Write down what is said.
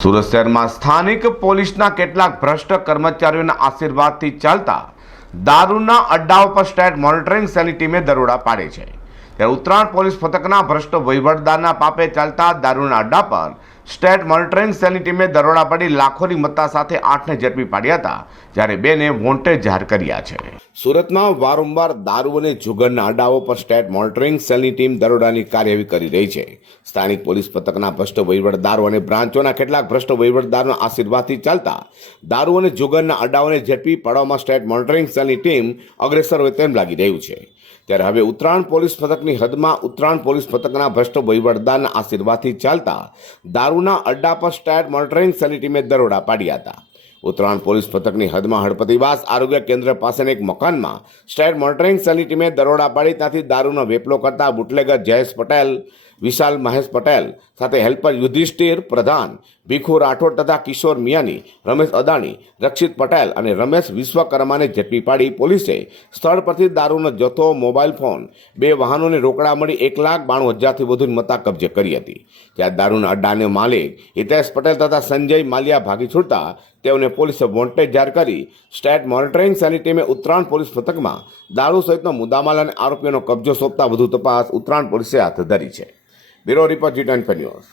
સુરત શહેરમાં સ્થાનિક પોલીસના કેટલાક ભ્રષ્ટ કર્મચારીઓના આશીર્વાદથી ચાલતા દારૂના અડ્ડાઓ પર સ્ટેટ મોનિટરિંગ સેલની ટીમે દરોડા પાડે છે. ત્યારે ઉત્તરાયણ પોલીસ પથકના ભ્રષ્ટ વહીવટદારના પાપે ચાલતા દારૂના અડ્ડા પર સ્ટેટ મોનિટરિંગ સેલની ટીમે દરોડા પાડી લાખોની મત્તા સાથે આઠને ઝડપી પાડ્યા હતા, જ્યારે બેને વોન્ટેડ જાહેર કર્યા છે. સુરતમાં વારંવાર દારૂ અને જુગરના અડ્ડાઓ પર સ્ટેટ મોનિટરિંગ સેલની ટીમ દરોડાની કાર્યવાહી કરી રહી છે. સ્થાનિક પોલીસ પથકના ભ્રષ્ટ વહીવટદારો અને બ્રાન્ચોના કેટલાક ભ્રષ્ટ વહીવટદારોના આશીર્વાદથી ચાલતા દારૂ અને જુગરના અડાઓને ઝડપી પાડવામાં સ્ટેટ મોનિટરિંગ સેલની ટીમ અગ્રેસર હોય તેમ લાગી રહ્યું છે. ત્યારે હવે ઉત્તરાયણ પોલીસ પથકની હદમાં ઉત્તરાયણ પોલીસ પથકના ભ્રષ્ટ વહીવટદારના આશીર્વાદથી ચાલતા દારૂના અડ્ડા પર સ્ટાર્ટ મોનિટરિંગ સેલની ટીમે દરોડા પાડ્યા હતા. ઉત્તરાયણ પોલીસ પથકની હદમાં હળપતિવાસ આરોગ્ય કેન્દ્ર પાસેના એક મકાનમાં સ્ટેટ મોનિટરિંગ સેલની ટીમે દરોડા પાડી ત્યાંથી દારૂનો વેપલો કરતા બુટલેગર જયેશ પટેલ, વિશાલ મહેશ પટેલ સાથે હેલ્પર યુધિષ્ઠિર પ્રધાન ભીખુ રાઠોડ તથા કિશોર મિયાની, રમેશ અદાણી, રક્ષિત પટેલ અને રમેશ વિશ્વકર્માને ઝડપી પાડી પોલીસે સ્થળ પરથી દારૂનો જથ્થો, મોબાઈલ ફોન, બે વાહનોને રોકડા મળી એક લાખ બાણું હજારથી વધુ મત્તા કબજે કરી હતી. ત્યાં દારૂના અડ્ડાને માલિક હિતેશ પટેલ તથા સંજય માલિયા ભાગી છૂટતા તેઓને પોલીસે વોન્ટેડ જાહેર કરી સ્ટેટ મોનિટરિંગ સેલની ટીમે ઉત્તરાયણ પોલીસ પથકમાં દારૂ સહિતનો મુદ્દામાલ અને આરોપીઓનો કબજો સોંપતા વધુ તપાસ ઉત્તરાયણ પોલીસે હાથ ધરી છે. Bureau report G twenty news.